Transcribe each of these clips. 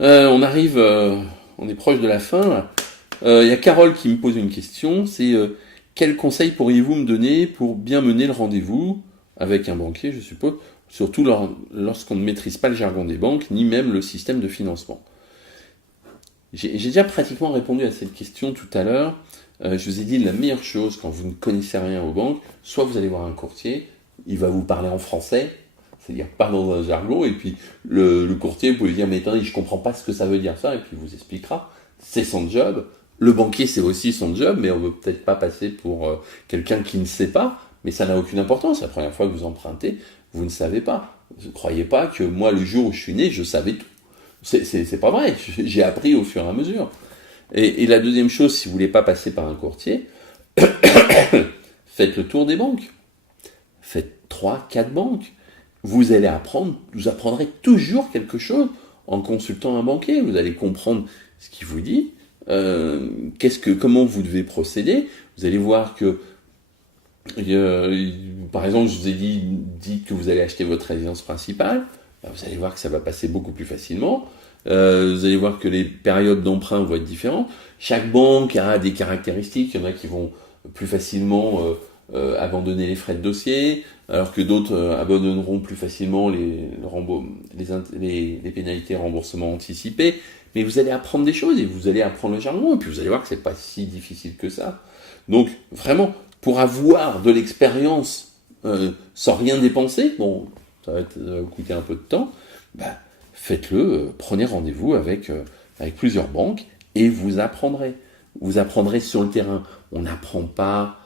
On est proche de la fin, là. Il y a Carole qui me pose une question, c'est quel conseil pourriez-vous me donner pour bien mener le rendez-vous avec un banquier, je suppose, surtout lorsqu'on ne maîtrise pas le jargon des banques, ni même le système de financement. J'ai déjà pratiquement répondu à cette question tout à l'heure. Je vous ai dit la meilleure chose quand vous ne connaissez rien aux banques, soit vous allez voir un courtier, il va vous parler en français, c'est-à-dire pas dans un jargon, et puis le courtier, vous pouvez lui dire, mais attendez, je comprends pas ce que ça veut dire ça, et puis il vous expliquera. C'est son job. Le banquier, c'est aussi son job, mais on ne veut peut-être pas passer pour quelqu'un qui ne sait pas, mais ça n'a aucune importance. La première fois que vous empruntez, vous ne savez pas. Ne croyez pas que moi, le jour où je suis né, je savais tout. C'est pas vrai. J'ai appris au fur et à mesure. Et la deuxième chose, si vous voulez pas passer par un courtier, faites le tour des banques. Faites 3, 4 banques. Vous allez apprendre, vous apprendrez toujours quelque chose en consultant un banquier. Vous allez comprendre ce qu'il vous dit, comment vous devez procéder. Vous allez voir que, par exemple, je vous ai dit que vous allez acheter votre résidence principale. Vous allez voir que ça va passer beaucoup plus facilement. Vous allez voir que les périodes d'emprunt vont être différentes. Chaque banque a des caractéristiques. Il y en a qui vont plus facilement abandonner les frais de dossier, alors que d'autres abandonneront plus facilement les pénalités remboursement anticipé. Mais vous allez apprendre des choses et vous allez apprendre le jargon, et puis vous allez voir que c'est pas si difficile que ça. Donc vraiment, pour avoir de l'expérience sans rien dépenser, bon, ça va vous coûter un peu de temps, faites-le, prenez rendez-vous avec plusieurs banques et vous apprendrez. Vous apprendrez sur le terrain. On n'apprend pas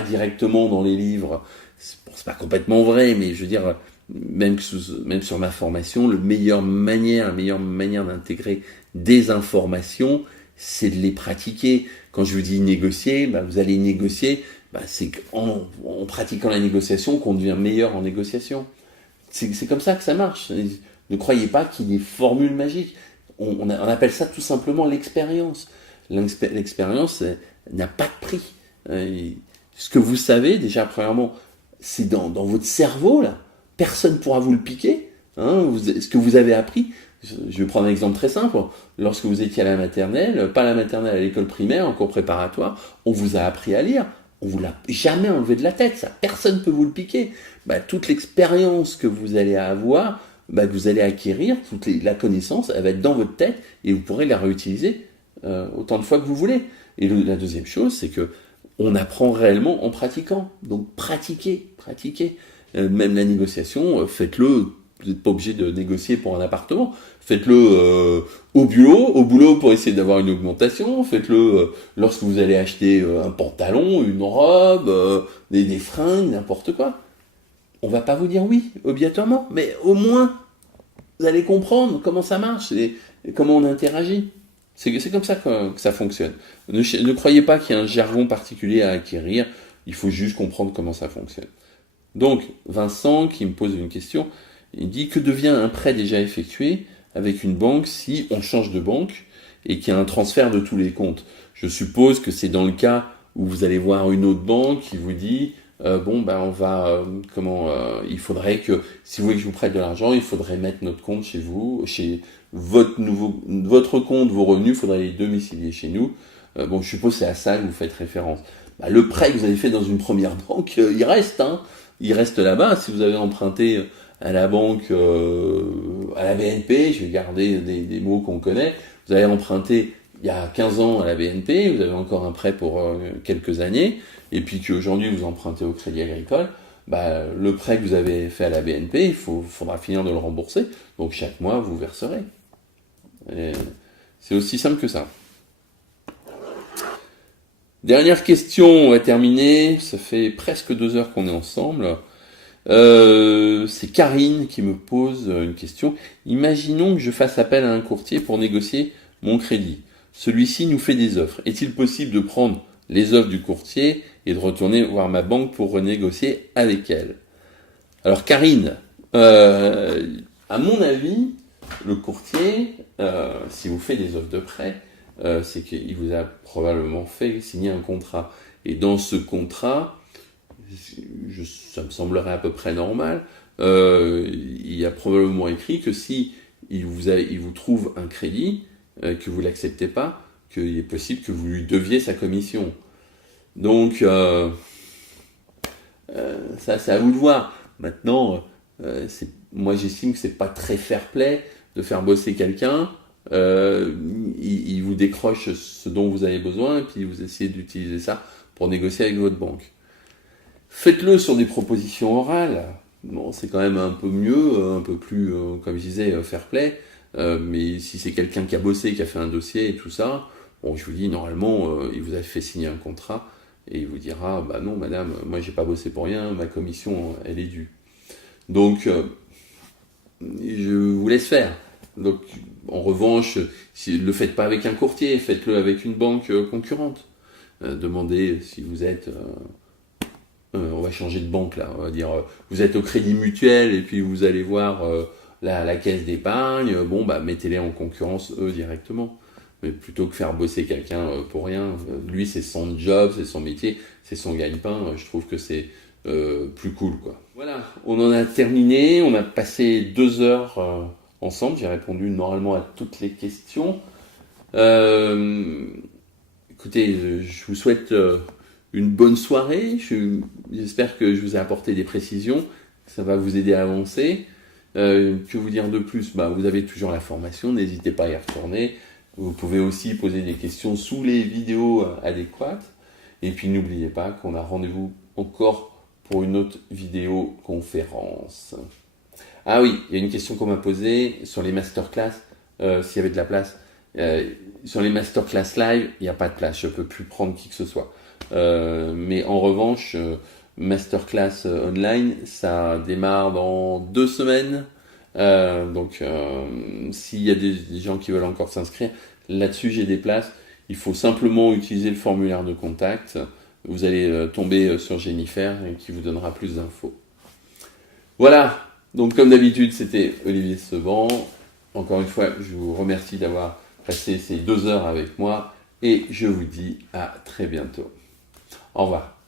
directement dans les livres. C'est pas complètement vrai, mais je veux dire, même sur ma formation, la meilleure manière d'intégrer des informations, c'est de les pratiquer. Quand je vous dis négocier, vous allez négocier, c'est en pratiquant la négociation qu'on devient meilleur en négociation. C'est comme ça que ça marche. Ne croyez pas qu'il y ait des formules magiques. On appelle ça tout simplement l'expérience. L'expérience n'a pas de prix. Ce que vous savez, déjà, premièrement, c'est dans votre cerveau, là. Personne ne pourra vous le piquer. Ce que vous avez appris, je vais prendre un exemple très simple. Lorsque vous étiez à la maternelle, pas à la maternelle, à l'école primaire, en cours préparatoire, on vous a appris à lire. On vous l'a jamais enlevé de la tête, ça. Personne ne peut vous le piquer. Toute l'expérience que vous allez avoir, que vous allez acquérir, la connaissance, elle va être dans votre tête et vous pourrez la réutiliser autant de fois que vous voulez. Et la deuxième chose, c'est que on apprend réellement en pratiquant. Donc pratiquez. Même la négociation, faites-le. Vous n'êtes pas obligé de négocier pour un appartement. Faites-le au boulot pour essayer d'avoir une augmentation. Faites-le lorsque vous allez acheter un pantalon, une robe, des fringues, n'importe quoi. On va pas vous dire oui, obligatoirement, mais au moins, vous allez comprendre comment ça marche et comment on interagit. C'est comme ça que ça fonctionne. Ne croyez pas qu'il y a un jargon particulier à acquérir, il faut juste comprendre comment ça fonctionne. Donc, Vincent, qui me pose une question, il dit que devient un prêt déjà effectué avec une banque si on change de banque et qu'il y a un transfert de tous les comptes. Je suppose que c'est dans le cas où vous allez voir une autre banque qui vous dit il faudrait que, si vous voulez que je vous prête de l'argent, il faudrait mettre notre compte chez vous, chez votre compte, vos revenus, il faudrait les domicilier chez nous. Je suppose que c'est à ça que vous faites référence. Le prêt que vous avez fait dans une première banque, il reste là-bas. Si vous avez emprunté à la banque, à la BNP, je vais garder des mots qu'on connaît, vous avez emprunté il y a 15 ans à la BNP, vous avez encore un prêt pour quelques années, et puis qu'aujourd'hui vous empruntez au Crédit Agricole, le prêt que vous avez fait à la BNP, il faudra finir de le rembourser, donc chaque mois vous verserez. Et c'est aussi simple que ça. Dernière question, on va terminer, ça fait presque 2 heures qu'on est ensemble. C'est Karine qui me pose une question. Imaginons que je fasse appel à un courtier pour négocier mon crédit. Celui-ci nous fait des offres. Est-il possible de prendre les offres du courtier et de retourner voir ma banque pour renégocier avec elle? Alors Karine, à mon avis, le courtier, s'il vous fait des offres de prêt, c'est qu'il vous a probablement fait signer un contrat. Et dans ce contrat, ça me semblerait à peu près normal, il y a probablement écrit que si il vous trouve un crédit, que vous l'acceptez pas, qu'il est possible que vous lui deviez sa commission. Donc, ça, c'est à vous de voir. Maintenant, moi, j'estime que c'est pas très fair-play de faire bosser quelqu'un. Il vous décroche ce dont vous avez besoin, et puis vous essayez d'utiliser ça pour négocier avec votre banque. Faites-le sur des propositions orales. Bon, c'est quand même un peu mieux, un peu plus, comme je disais, fair-play. Mais si c'est quelqu'un qui a bossé, qui a fait un dossier et tout ça, bon, je vous dis, normalement, il vous a fait signer un contrat et il vous dira, bah non, madame, moi j'ai pas bossé pour rien, ma commission, elle est due. Donc, je vous laisse faire. Donc, en revanche, si le faites pas avec un courtier, faites-le avec une banque concurrente. Demandez si vous êtes... on va changer de banque là, on va dire vous êtes au Crédit Mutuel et puis vous allez voir la caisse d'épargne, bon bah mettez-les en concurrence eux directement. Mais plutôt que faire bosser quelqu'un pour rien, lui c'est son job, c'est son métier, c'est son gagne-pain, je trouve que c'est plus cool quoi. Voilà, on en a terminé, on a passé 2 heures ensemble, j'ai répondu normalement à toutes les questions. Écoutez, je vous souhaite une bonne soirée, j'espère que je vous ai apporté des précisions, ça va vous aider à avancer. Que vous dire de plus? Bah, vous avez toujours la formation, n'hésitez pas à y retourner. Vous pouvez aussi poser des questions sous les vidéos adéquates. Et puis n'oubliez pas qu'on a rendez-vous encore pour une autre vidéo conférence. Ah oui, il y a une question qu'on m'a posée sur les masterclass, s'il y avait de la place. Sur les masterclass live, il n'y a pas de place, je ne peux plus prendre qui que ce soit. Mais en revanche, masterclass online, ça démarre dans 2 semaines. Donc, s'il y a des gens qui veulent encore s'inscrire, là-dessus j'ai des places. Il faut simplement utiliser le formulaire de contact. Vous allez tomber sur Jennifer qui vous donnera plus d'infos. Voilà. Donc, comme d'habitude, c'était Olivier Sevant. Encore une fois, je vous remercie d'avoir passé ces 2 heures avec moi et je vous dis à très bientôt. Au revoir.